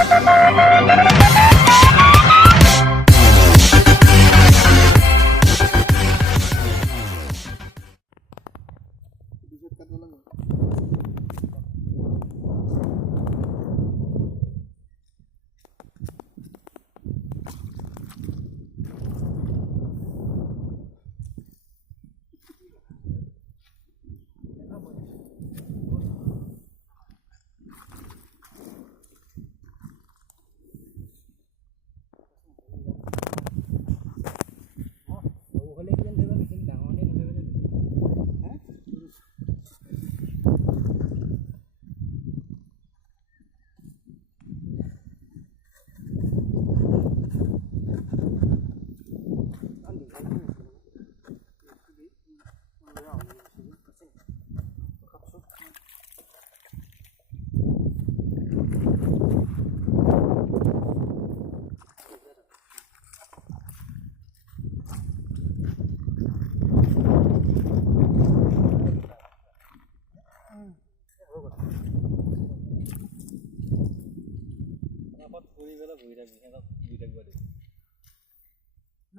না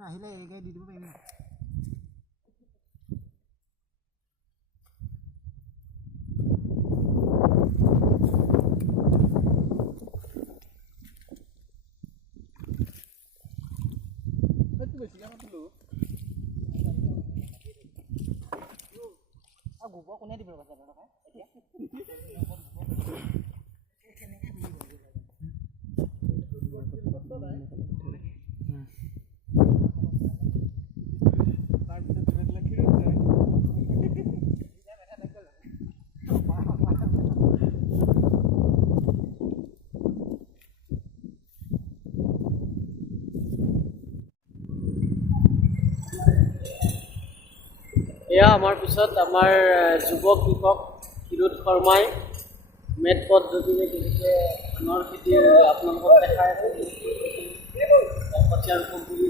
আহিলে এইকে দি দিব পাৰিম গোবৰ কোনে দিব কৈছে টকা এতিয়া এয়া আমাৰ পিছত আমাৰ যুৱ কৃষক ক্ষীৰোদ শৰ্মাই মেট পদ্ধতিৰে কেনেকৈ ধানৰ খেতি আপোনালোকক দেখাই আছে কঠীয়া ৰোপণ কৰি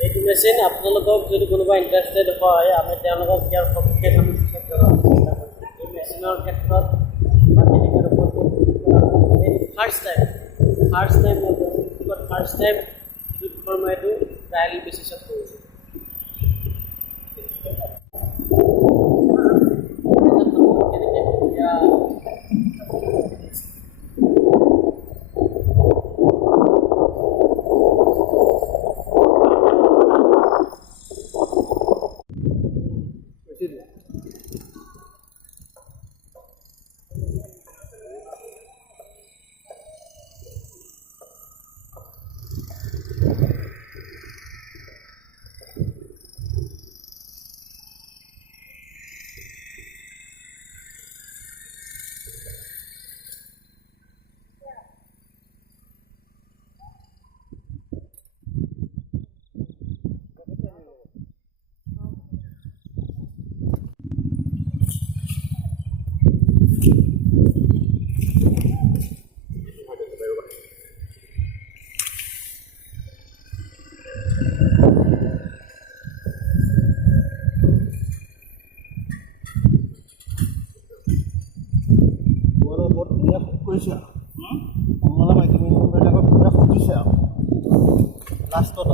এইটো মেচিন আপোনালোকক যদি কোনোবা ইণ্টাৰেষ্টেড হয় আমি তেওঁলোকক ইয়াৰ সবিশেষ আমি পিছত জনাব চেষ্টা কৰিম এই মেচিনৰ ক্ষেত্ৰত বা কেনেকৈ ৰোপণ কৰিব ফাৰ্ষ্ট টাইম ক্ষীৰোদ শৰ্মাইটো ট্ৰায়েল বেচিছত কৰিছে কৰিছে কমলা মাইকীবিলাকৰ পুৰা ফুটিছে আৰু লাষ্টত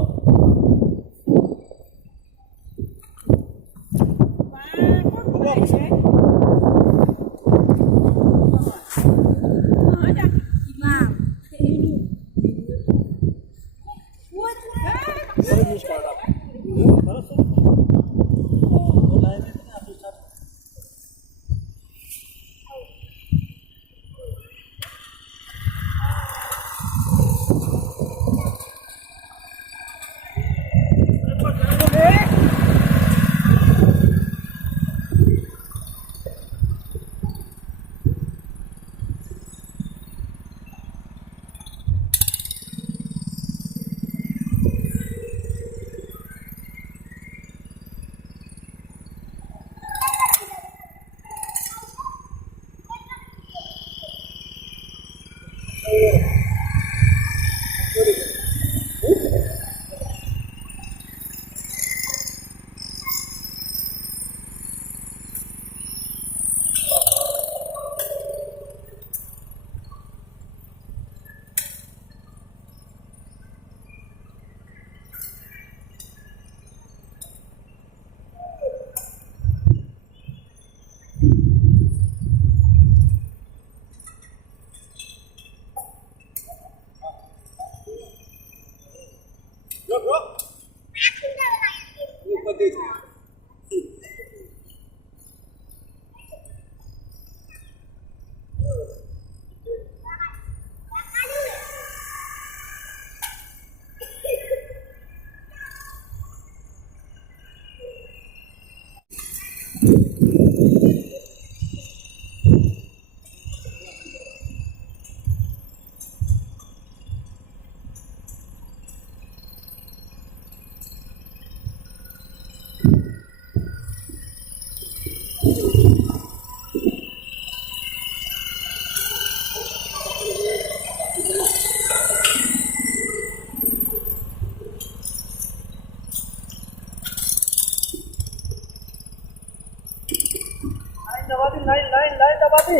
बाबी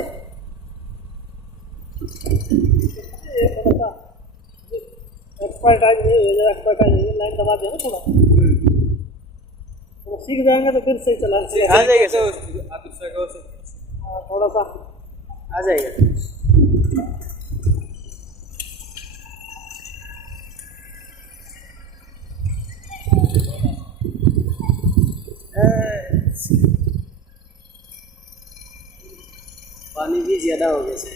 एक्सपर्टाइज लाइन दबा दिया ना थोड़ा सीख जाएंगे तो फिर सही चला आ जाएगा सर आप दूसरा को थोड़ा सा आ जाएगा पानी भी ज़्यादा हो गया सर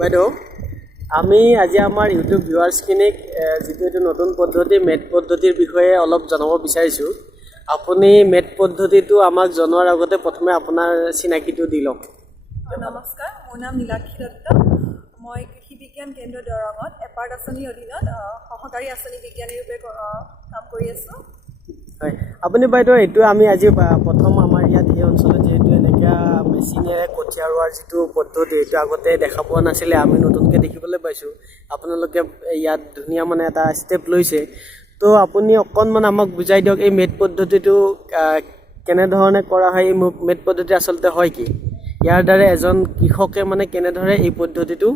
বাইদেউ আমি আজি আমাৰ ইউটিউব ভিউৱাৰ্ছখিনিক যিটো এইটো নতুন পদ্ধতি মেট পদ্ধতিৰ বিষয়ে অলপ জনাব বিচাৰিছোঁ আপুনি মেট পদ্ধতিটো আমাক জনোৱাৰ আগতে প্ৰথমে আপোনাৰ চিনাকিটো দি লওক নমস্কাৰ মোৰ নাম নীলাক্ষী দত্ত মই কৃষি বিজ্ঞান কেন্দ্ৰ দৰঙত এপাৰ্ট আঁচনিৰ অধীনত সহকাৰী আঁচনি বিজ্ঞানী ৰূপে কাম কৰি আছোঁ হয় আপুনি বাইদেউ এইটো আমি আজি প্ৰথম আমাৰ ইয়াত এই অঞ্চলত যিহেতু এনেকুৱা মেচিনেৰে কঠীয়া ৰোৱাৰ যিটো পদ্ধতি এইটো আগতে দেখা পোৱা নাছিলে আমি নতুনকৈ দেখিবলৈ পাইছোঁ আপোনালোকে ইয়াত ধুনীয়া মানে এটা ষ্টেপ লৈছে তো আপুনি অকণমান আমাক বুজাই দিয়ক এই মেট পদ্ধতিটো কেনেধৰণে কৰা হয় এই মেট পদ্ধতি আচলতে হয় কি ইয়াৰ দ্বাৰা এজন কৃষকে মানে কেনেদৰে এই পদ্ধতিটো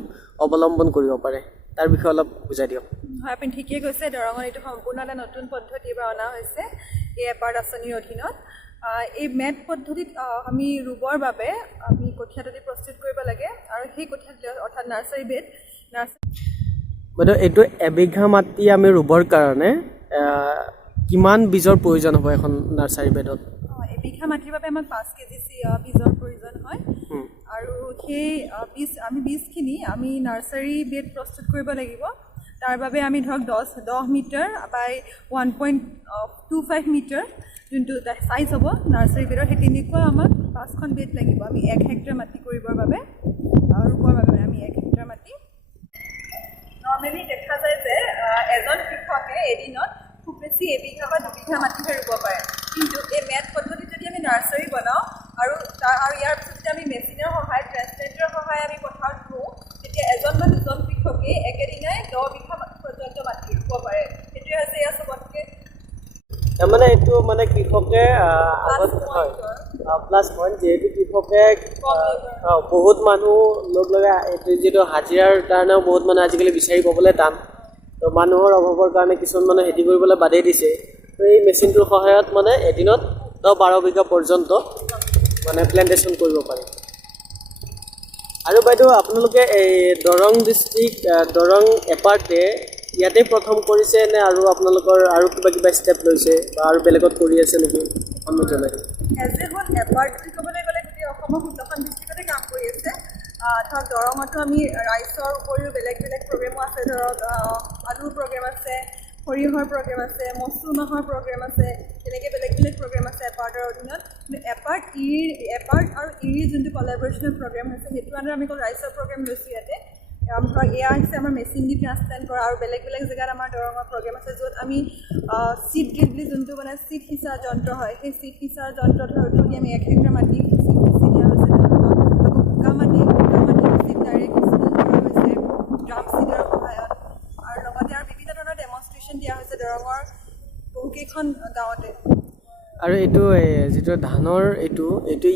অৱলম্বন কৰিব পাৰে তাৰ বিষয়ে অলপ বুজাই দিয়ক হয় আপুনি ঠিকেই কৈছে দৰঙত এইটো সম্পূৰ্ণ এটা নতুন পদ্ধতি বা অনা হৈছে এই এপাৰ্ট আঁচনিৰ অধীনত এই মেট পদ্ধতিত আমি ৰুবৰ বাবে আমি কঠীয়া তলি প্ৰস্তুত কৰিব লাগে আৰু সেই কঠীয়া অৰ্থাৎ নাৰ্চাৰী বেড বাইদেউ এইটো এবিঘা মাটি আমি ৰুবৰ কাৰণে কিমান বীজৰ প্ৰয়োজন হ'ব এখন নাৰ্চাৰী বেডত এবিঘা মাটিৰ বাবে আমাক 5 কেজি বীজৰ প্ৰয়োজন হয় আৰু সেই আমি বীজখিনি আমি নাৰ্চাৰী বেড প্ৰস্তুত কৰিব লাগিব তাৰ বাবে আমি ধৰক 10 মিটাৰ বাই 1.25 মিটাৰ যোনটো সাইজ হ'ব নাৰ্চাৰী বেডৰ সেই তেনেকুৱা আমাক 5খন বেড লাগিব আমি 1 হেক্টৰ মাটি কৰিবৰ বাবে ৰুবৰ বাবে আমি 1 হেক্টৰ মাটি নৰ্মেলি দেখা যায় যে এজন কৃষকে এদিনত খুব বেছি এবিঘা বা দুবিঘা মাটিহে ৰুব পাৰে কিন্তু এই মেট পদ্ধতিত যদি আমি নাৰ্চাৰী বনাওঁ আৰু ইয়াৰ পিছত যদি আমি মেচিনৰ সহায়ত ট্ৰেন্সপ্লেণ্টৰ সহায়ত আমি পথাৰত ৰুওঁ তেতিয়া এজন বা দুজন কৃষকে একেদিনাই 10 বিঘা পৰ্যন্ত মাটি ৰুব পাৰে সেইটোৱে হৈছে ইয়াৰ চবতকৈ তাৰমানে এইটো মানে কৃষকে প্লাছ পইণ্ট যিহেতু কৃষকে বহুত মানুহ লগ লগা এইটো যিটো হাজিৰাৰ কাৰণেও বহুত মানুহ আজিকালি বিচাৰি পাবলৈ টান তো মানুহৰ অভাৱৰ কাৰণে কিছুমান মানুহে খেতি কৰিবলৈ বাদেই দিছে তো এই মেচিনটোৰ সহায়ত মানে এদিনত 10-12 বিঘা পৰ্যন্ত মানে প্লেণ্টেশ্যন কৰিব পাৰে আৰু বাইদেউ আপোনালোকে এই দৰং ডিষ্ট্ৰিক্ট দৰং এপাৰ্টে ইয়াতে প্ৰথম কৰিছে নে আৰু আপোনালোকৰ আৰু কিবা ষ্টেপ লৈছে বা আৰু বেলেগত কৰি আছে নেকি সন্মুখীন এজ এ হ'ল এপাৰ্ট বুলি ক'বলৈ গ'লে গোটেই অসমৰ 16খন ডিষ্ট্ৰিক্টতে কাম কৰি আছে ধৰক দৰঙতো আমি ৰাইচৰ উপৰিও বেলেগ বেলেগ প্ৰগ্ৰেমো আছে ধৰক আলুৰ প্ৰগ্ৰেম আছে সৰিয়হৰ প্ৰগ্ৰেম আছে মচুৰ মাহৰ প্ৰগ্ৰেম আছে তেনেকৈ বেলেগ বেলেগ প্ৰগ্ৰেম আছে এপাৰ্টৰ অধীনত এপাৰ্ট আৰু ইৰিৰ যোনটো কলাবৰেশ্যনৰ প্ৰগ্ৰেম হৈছে সেইটো আণ্ডাৰত আমি অকল ৰাইচৰ প্ৰগ্ৰেম লৈছোঁ ইয়াতে ধৰক এয়া হৈছে আমাৰ মেচিন দি ট্ৰান্সপ্লেণ্ট কৰা আৰু বেলেগ বেলেগ জেগাত আমাৰ দৰঙৰ প্ৰগ্ৰেম আছে য'ত আমি চিড ড্ৰিল বুলি যোনটো মানে চিড সিঁচা যন্ত্ৰ হয় সেই চিড সিঁচাৰ যন্ত্ৰটোৰ দি আমি 1 হেক্টৰ মাটি চিড সিঁচি দিয়া হৈছে আকৌ শুকা মাটি চিড ডাইৰেক্ট সিঁচি দিয়া হৈছে ড্ৰাম চিডৰ সহায়ত আৰু লগতে আৰু বিভিন্ন ধৰণৰ ডেমনষ্ট্ৰেশ্যন দিয়া হৈছে দৰঙৰ বহুকেইখন গাঁৱতে আৰু এইটো যিটো ধানৰ এইটো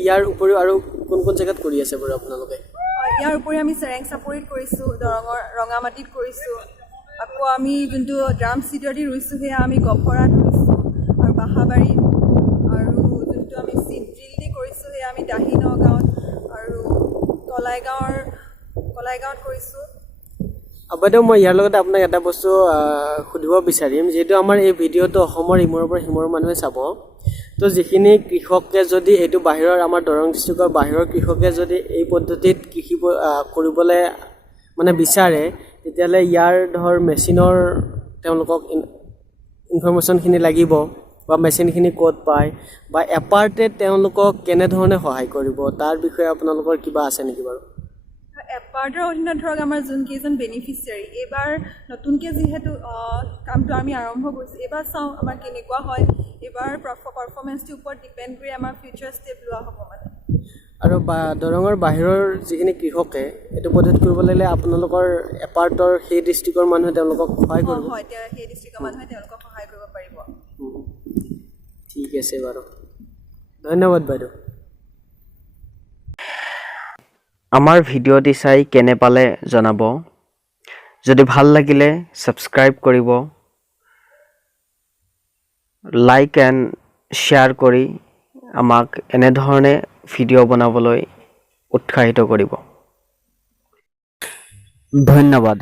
ইয়াৰ উপৰিও আৰু কোন জেগাত কৰি আছে বাৰু আপোনালোকে ইয়াৰ উপৰি আমি চেৰেং চাপৰিত কৰিছোঁ দৰঙৰ ৰঙামাটিত কৰিছোঁ আকৌ আমি যোনটো ড্ৰাম চিডৰ দি ৰুইছোঁ সেয়া আমি গফৰাত ৰুইছোঁ আৰু বাহাবাৰীত আৰু যোনটো আমি চিড ড্ৰিল দি কৰিছোঁ সেয়া আমি দাহি নগাঁৱত আৰু কলাইগাঁৱত কৰিছোঁ বাইদেউ মই ইয়াৰ লগতে আপোনাক এটা বস্তু সুধিব বিচাৰিম যিহেতু আমাৰ এই ভিডিঅ'টো অসমৰ ইমূৰৰ পৰা সিমূৰৰ মানুহে চাব তো যিখিনি কৃষকে যদি এইটো বাহিৰৰ আমাৰ দৰং ডিষ্ট্ৰিক্টৰ বাহিৰৰ কৃষকে যদি এই পদ্ধতিত কৃষি কৰিবলৈ মানে বিচাৰে তেতিয়াহ'লে ইয়াৰ ধৰ মেচিনৰ তেওঁলোকক ইনফৰমেশ্যনখিনি লাগিব বা মেচিনখিনি ক'ত পায় বা এপাৰ্টে তেওঁলোকক কেনেধৰণে সহায় কৰিব তাৰ বিষয়ে আপোনালোকৰ কিবা আছে নেকি বাৰু? এপাৰ্টৰ অধীনত ধৰক আমাৰ যোনকেইজন বেনিফিচিয়াৰী এইবাৰ নতুনকৈ যিহেতু কামটো আমি আৰম্ভ কৰিছোঁ, এইবাৰ চাওঁ আমাৰ কেনেকুৱা হয়। এইবাৰ পাৰফৰ্মেঞ্চটোৰ ওপৰত ডিপেণ্ড কৰি আমাৰ ফিউচাৰ ষ্টেপ লোৱা হ'ব মানে। আৰু দৰঙৰ বাহিৰৰ যিখিনি কৃষকে এইটো পদ্ধতি কৰিব লাগিলে আপোনালোকৰ এপাৰ্টৰ সেই ডিষ্ট্ৰিক্টৰ মানুহে তেওঁলোকক সহায় কৰিব? হয়, সেই ডিষ্ট্ৰিক্টৰ মানুহে তেওঁলোকক সহায় কৰিব পাৰিব। ঠিক আছে বাৰু, ধন্যবাদ বাইদেউ। আমাৰ ভিডিঅ'টি চাই কেনে পালে জনাব। যদি ভাল লাগিলে ছাবস্ক্ৰাইব কৰিব, লাইক এণ্ড শ্বেয়াৰ কৰি আমাক এনেধৰণে ভিডিঅ' বনাবলৈ উৎসাহিত কৰিব। ধন্যবাদ।